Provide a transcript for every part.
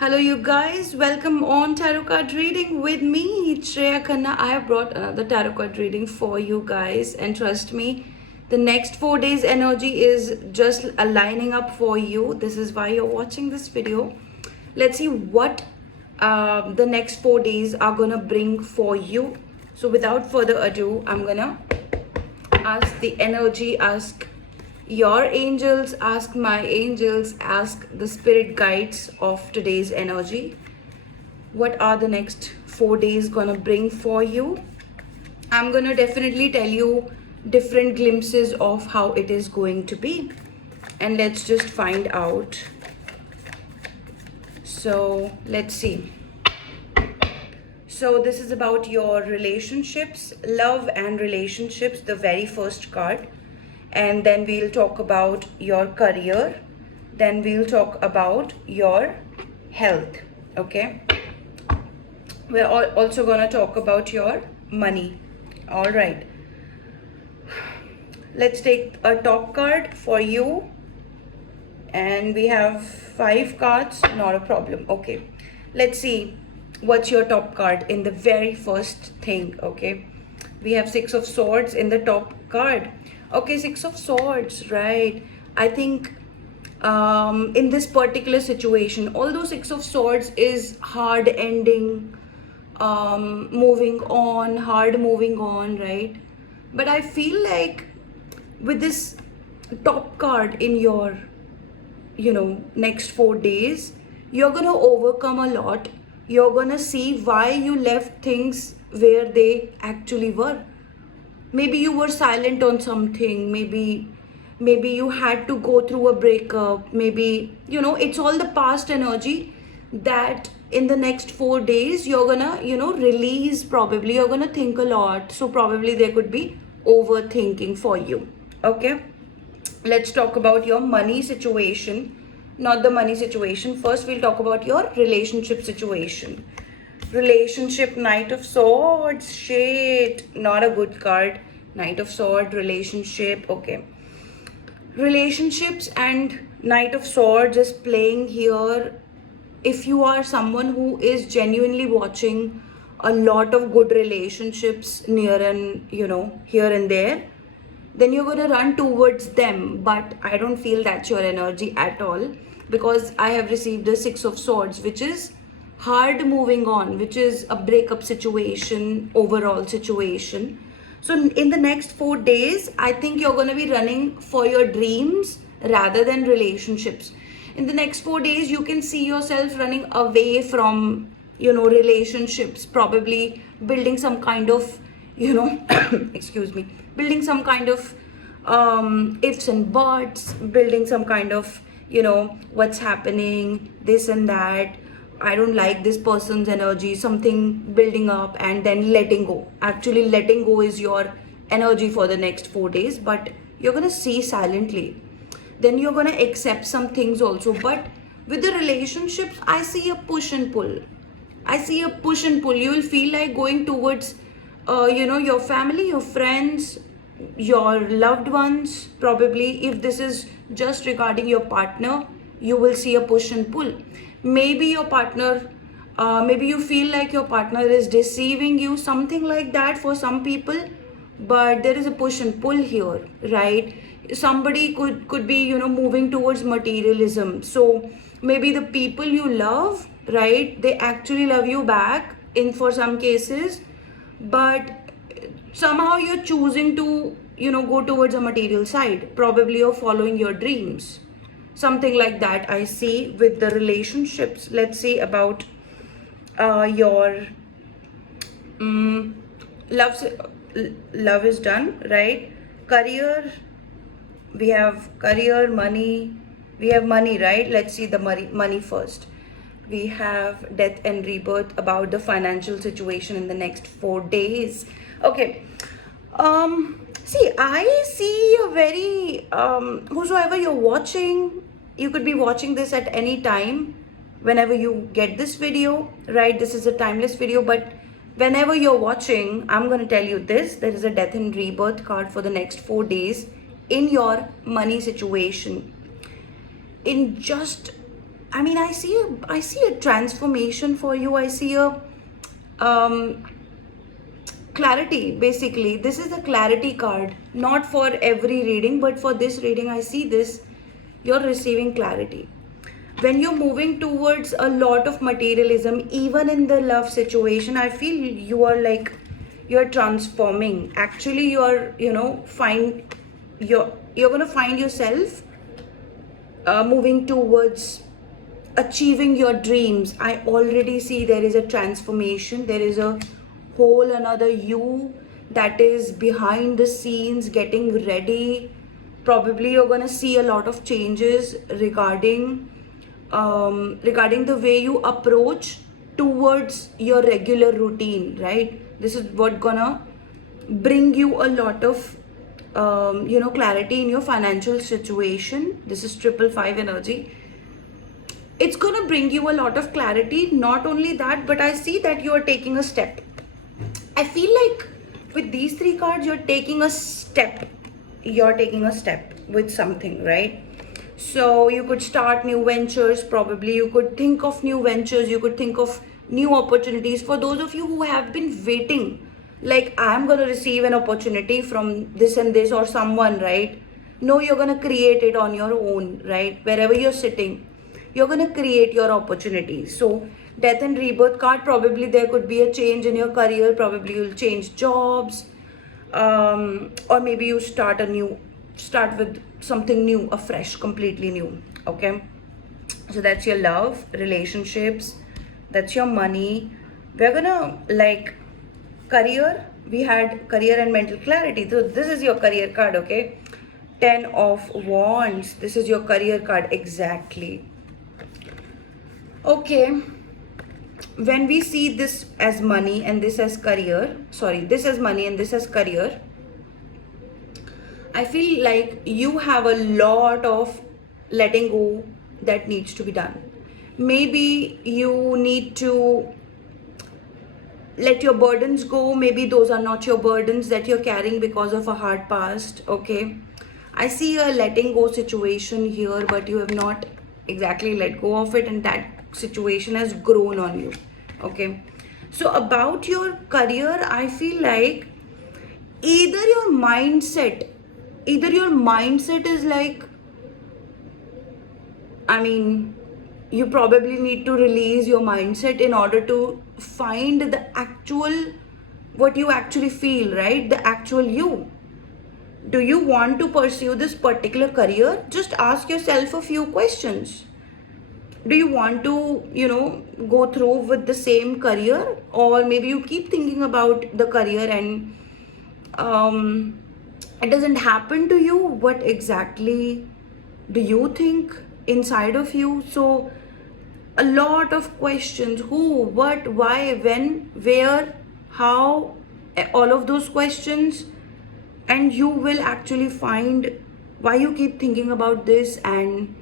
Hello, you guys. Welcome on Tarot Card Reading with me, Shreya Khanna. I have brought another Tarot Card reading for you guys, and trust me, the next 4 days' energy is just aligning up for you. This is why you're watching this video. Let's see what the next 4 days are gonna bring for you. So, without further ado, I'm gonna ask the energy, ask your angels, ask my angels, ask the spirit guides of today's energy. What are the next 4 days gonna bring for you? I'm gonna definitely tell you different glimpses of how it is going to be. And let's just find out. So let's see. So this is about your relationships, love and relationships, the very first card. And then we'll talk about your career. Then we'll talk about your health. Okay. We're also going to talk about your money. All right. Let's take a top card for you. And we have 5 cards. Not a problem. Okay. Let's see what's your top card in the very first thing. Okay. We have 6 of Swords in the top card. Okay, 6 of Swords, right? I think in this particular situation, although 6 of Swords is hard ending, moving on, hard moving on, right? But I feel like with this top card in your, next 4 days, you're gonna overcome a lot. You're gonna see why you left things where they actually were. Maybe you were silent on something, maybe you had to go through a breakup, maybe it's all the past energy that in the next 4 days you're gonna release. Probably you're gonna think a lot, so probably there could be overthinking for you. Okay, let's talk about your money situation. Not the money situation, first we'll talk about your relationship situation. Relationship, Knight of Swords, shit, not a good card. Knight of Swords, relationship, okay. Relationships and Knight of Swords is playing here. If you are someone who is genuinely watching a lot of good relationships near and here and there, then you're going to run towards them. But I don't feel that's your energy at all, because I have received the 6 of Swords, which is hard moving on, which is a breakup situation, overall situation. So in the next 4 days, I think you're going to be running for your dreams rather than relationships. In the next 4 days, you can see yourself running away from relationships, probably building some kind of excuse me, building some kind of ifs and buts, building some kind of what's happening, this and that, I don't like this person's energy, something building up and then letting go. Actually, letting go is your energy for the next 4 days, but you're going to see silently. Then you're going to accept some things also. But with the relationships, I see a push and pull. I see a push and pull. You will feel like going towards, your family, your friends, your loved ones. Probably, if this is just regarding your partner, you will see a push and pull. Maybe your partner, maybe you feel like your partner is deceiving you, something like that for some people. But there is a push and pull here, right? Somebody could be moving towards materialism. So maybe the people you love, right, they actually love you back in for some cases, but somehow you're choosing to go towards a material side. Probably you're following your dreams, something like that I see with the relationships. Let's see about your love. Love is done, right? Career, we have career, money, we have money, right? Let's see the money first. We have death and rebirth, about the financial situation in the next 4 days. Okay. See, I see a very whosoever you're watching, you could be watching this at any time, whenever you get this video, right? This is a timeless video, but whenever you're watching, I'm going to tell you this: there is a death and rebirth card for the next 4 days in your money situation. In just I mean, I see a transformation for you. I see a um, clarity. Basically, this is a clarity card. Not for every reading, but for this reading, I see this. You're receiving clarity. When you're moving towards a lot of materialism, even in the love situation, I feel you are like you're transforming. Actually, you're you're gonna find yourself moving towards achieving your dreams. I already see there is a transformation. There is a whole another you that is behind the scenes getting ready. Probably you're gonna see a lot of changes regarding the way you approach towards your regular routine, right? This is what gonna bring you a lot of clarity in your financial situation. This is 555 energy. It's gonna bring you a lot of clarity. Not only that, but I see that you are taking a step. I feel like with these three cards, you're taking a step. You're taking a step with something, right? So you could start new ventures. Probably you could think of new ventures. You could think of new opportunities. For those of you who have been waiting, like I'm gonna receive an opportunity from this and this or someone, right? No, you're gonna create it on your own, right? Wherever you're sitting, you're going to create your opportunities. So death and rebirth card, probably there could be a change in your career. Probably you'll change jobs, or maybe you start with something new, a fresh, completely new. Okay, so that's your love relationships, that's your money. We're gonna like career. We had career and mental clarity, so this is your career card. Okay, 10 of wands, this is your career card. Exactly. Okay, when we see this as money and this as career, sorry, this as money and this as career, I feel like you have a lot of letting go that needs to be done. Maybe you need to let your burdens go. Maybe those are not your burdens that you're carrying because of a hard past. Okay, I see a letting go situation here, but you have not exactly let go of it, and that situation has grown on you. Okay, so about your career, I feel like either your mindset either your mindset is like, I mean, you probably need to release your mindset in order to find the actual, what you actually feel, right? The actual you. Do you want to pursue this particular career? Just ask yourself a few questions. Do you want to, go through with the same career? Or maybe you keep thinking about the career and it doesn't happen to you. What exactly do you think inside of you? So a lot of questions: who, what, why, when, where, how, all of those questions, and you will actually find why you keep thinking about this, and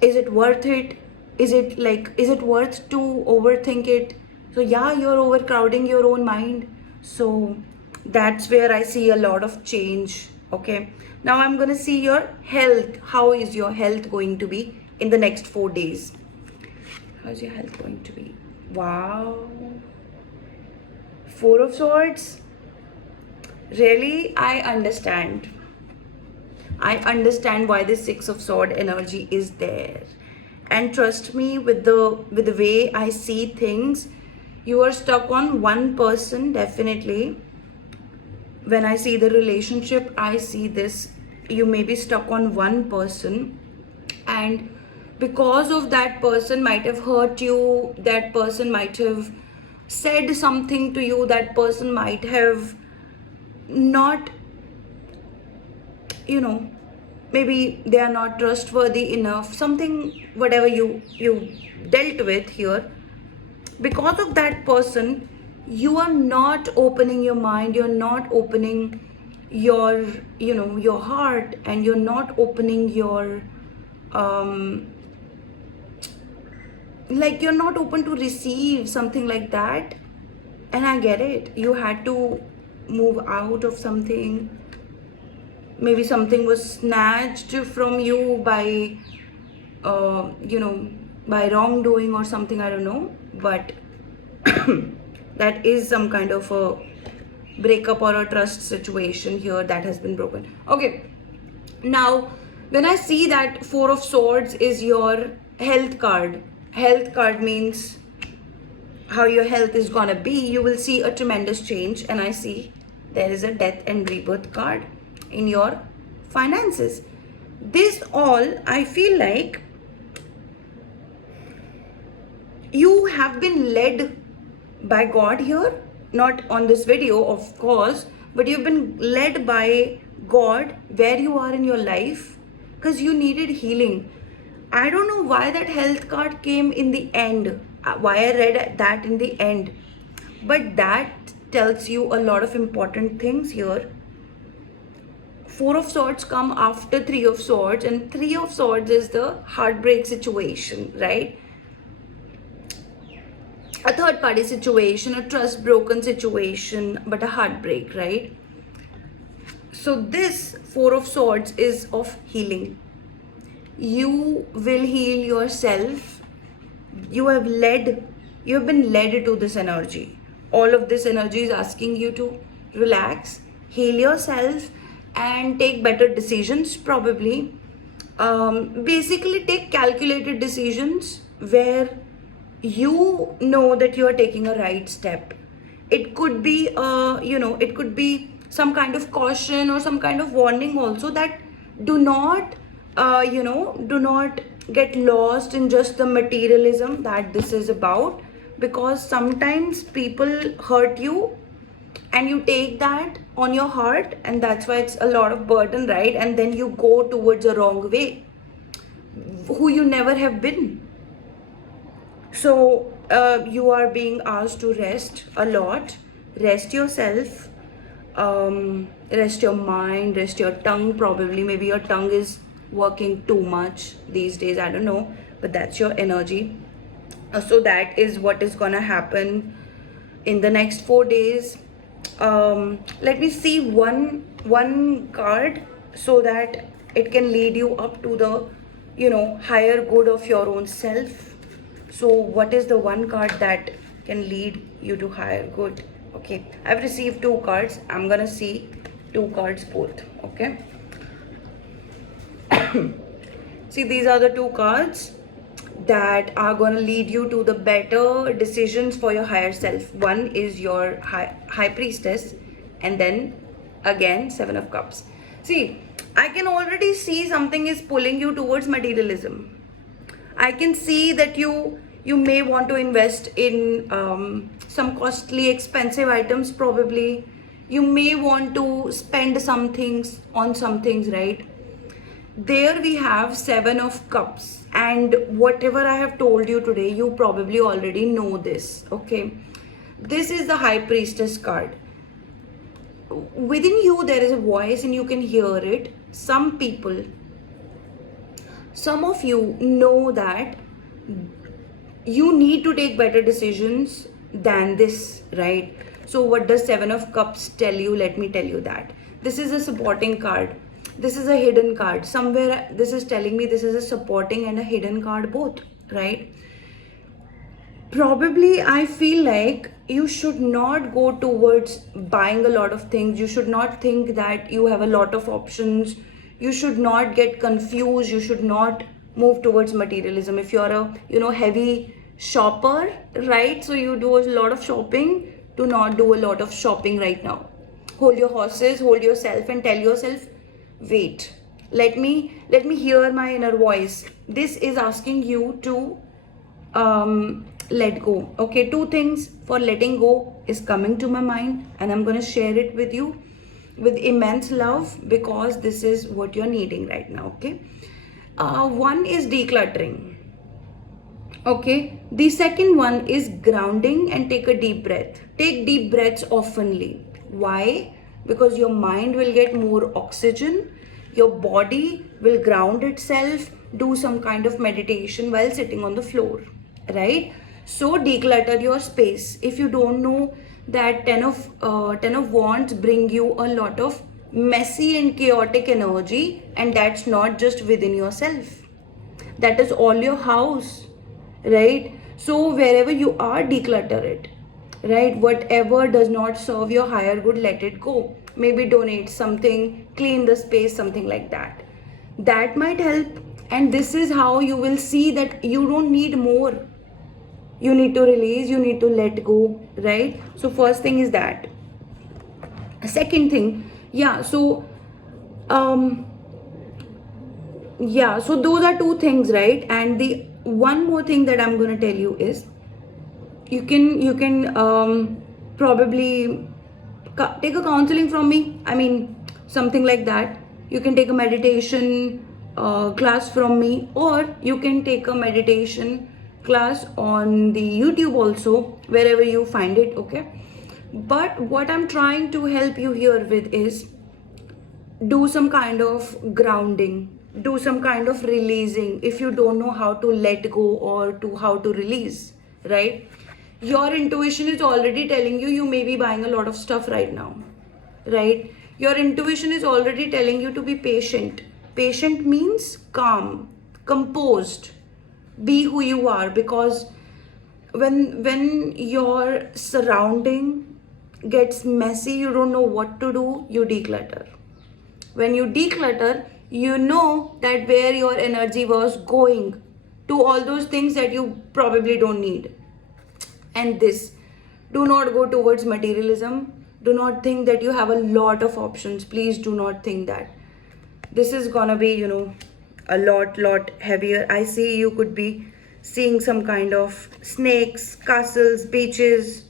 is it worth it? Is it worth to overthink it? So yeah, you're overcrowding your own mind. So that's where I see a lot of change. Okay, now I'm gonna see your health. How is your health going to be in the next 4 days? How's your health going to be? Wow, 4 of Swords. Really, I understand why the 6 of Sword energy is there. And trust me, with the way I see things, you are stuck on one person, definitely. When I see the relationship, I see this. You may be stuck on one person, and because of that person might have hurt you, that person might have said something to you, that person might have not, you know maybe they are not trustworthy enough, something, whatever you dealt with here. Because of that person, you are not opening your mind, you're not opening your your heart, and you're not opening your um like you're not open to receive something like that. And I get it, you had to move out of something. Maybe something was snatched from you by by wrongdoing or something, I don't know, but that is some kind of a breakup or a trust situation here that has been broken. Okay, now when I see that Four of Swords is your health card means how your health is gonna be. You will see a tremendous change, and I see there is a death and rebirth card in your finances. This all, I feel like you have been led by God here, not on this video of course, but you've been led by God where you are in your life because you needed healing. I don't know why that health card came in the end, why I read that in the end, but that tells you a lot of important things here. Four of Swords come after Three of Swords, and Three of Swords is the heartbreak situation, right? A third party situation, a trust broken situation, but a heartbreak, right? So this Four of Swords is of healing. You will heal yourself. You have been led to this energy. All of this energy is asking you to relax, heal yourself, and take better decisions, probably. Basically take calculated decisions where you know that you are taking a right step. It could be it could be some kind of caution or some kind of warning also, that do not do not get lost in just the materialism that this is about, because sometimes people hurt you and you take that on your heart, and that's why it's a lot of burden, right? And then you go towards a wrong way who you never have been. So you are being asked to rest a lot. Rest yourself, rest your mind, rest your tongue. Probably maybe your tongue is working too much these days, I don't know, but that's your energy. So that is what is gonna happen in the next 4 days. Let me see one card so that it can lead you up to the higher good of your own self. So what is the one card that can lead you to higher good? Okay, I've received 2 cards. I'm gonna see 2 cards both. Okay. See, these are the 2 cards that are gonna lead you to the better decisions for your higher self. One is your high priestess, and then again 7 of cups. See, I can already see something is pulling you towards materialism. I can see that you may want to invest in some costly, expensive items, probably. You may want to spend some things on some things, right? There we have 7 of cups, and whatever I have told you today, you probably already know this, okay? This is the high priestess card. Within you there is a voice and you can hear it. Some of you know that you need to take better decisions than this, right? So what does 7 of cups tell you? Let me tell you that. This is a supporting card. This is a hidden card. Somewhere this is telling me this is a supporting and a hidden card both, right? Probably I feel like you should not go towards buying a lot of things. You should not think that you have a lot of options. You should not get confused. You should not move towards materialism. If you're a heavy shopper, right? So you do a lot of shopping. Do not do a lot of shopping right now. Hold your horses, hold yourself, and tell yourself, wait, let me hear my inner voice. This is asking you to let go. Okay, 2 things for letting go is coming to my mind, and I'm going to share it with you with immense love, because this is what you're needing right now. Okay, one is decluttering. Okay, the second one is grounding, and take a deep breath. Take deep breaths oftenly. Why? Because your mind will get more oxygen, your body will ground itself. Do some kind of meditation while sitting on the floor, right? So declutter your space. If you don't know that 10 of wands bring you a lot of messy and chaotic energy, and that's not just within yourself. that is all your house, right? So wherever you are, declutter it, right? Whatever does not serve your higher good, let it go. Maybe donate something, clean the space, something like that. That might help. And this is how you will see that you don't need more. You need to release, you need to let go, right? So first thing is that. Second thing, yeah, so um yeah, so those are two things, right? And the one more thing that I'm going to tell you is you can probably take a counseling from me. I mean, something like that. You can take a meditation class from me, or you can take a meditation class on the YouTube also, wherever you find it, okay? But what I'm trying to help you here with is do some kind of grounding, do some kind of releasing if you don't know how to let go or to how to release, right? Your intuition is already telling you you may be buying a lot of stuff right now, right? Your intuition is already telling you to be patient. Patient means calm, composed, be who you are, because when your surrounding gets messy, you don't know what to do, you declutter. When you declutter, you know that where your energy was going to all those things that you probably don't need. And this, do not go towards materialism. Do not think that you have a lot of options. Please do not think that. This is gonna be, a lot heavier. I see you could be seeing some kind of snakes, castles, beaches,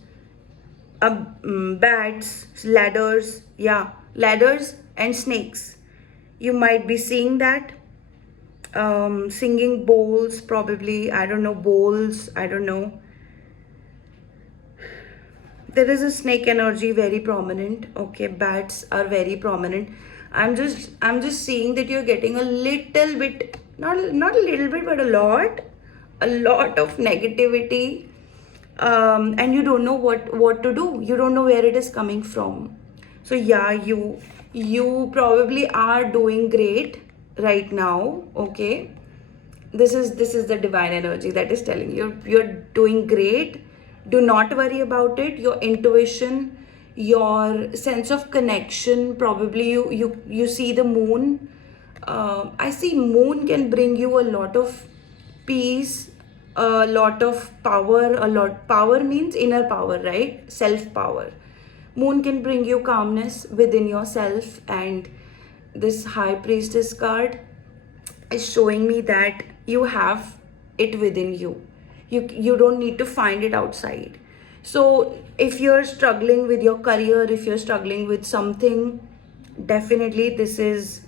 bats, ladders. Yeah, ladders and snakes. You might be seeing that. Singing bowls, probably. I don't know, bowls. I don't know. There is a snake energy very prominent. Okay, bats are very prominent. I'm just seeing that you're getting a little bit, not a little bit, but a lot of negativity, and you don't know what to do. You don't know where it is coming from. So yeah, you probably are doing great right now. Okay, this is the divine energy that is telling you you're doing great. Do not worry about it. Your intuition, your sense of connection, probably you see the moon. I see moon can bring you a lot of peace, a lot of power. A lot power means inner power, right? Self power. Moon can bring you calmness within yourself. And this high priestess card is showing me that you have it within you. You don't need to find it outside. So if you're struggling with your career, if you're struggling with something, definitely this is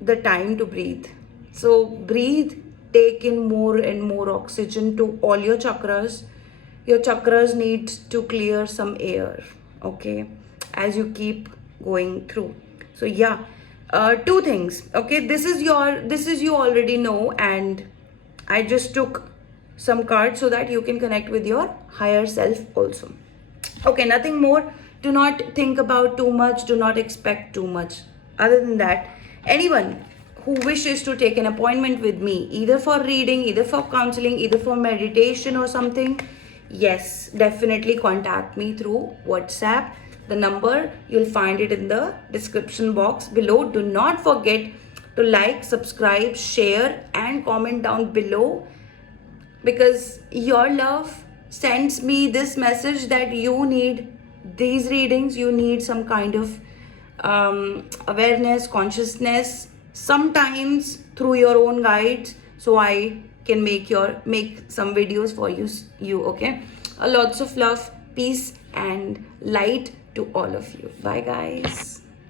the time to breathe. So breathe, take in more and more oxygen to all your chakras. Your chakras need to clear some air, okay, as you keep going through. So yeah, two things, okay. This is you already know, and I just took some cards so that you can connect with your higher self also. Okay, nothing more. Do not think about too much, do not expect too much. Other than that, anyone who wishes to take an appointment with me, either for reading, either for counseling, either for meditation or something, yes, definitely contact me through WhatsApp. The number, you'll find it in the description box below. Do not forget to like, subscribe, share, and comment down below, because your love sends me this message that you need these readings. You need some kind of awareness, consciousness, sometimes through your own guides, so I can make some videos for you. Okay, lots of love, peace, and light to all of you. Bye guys.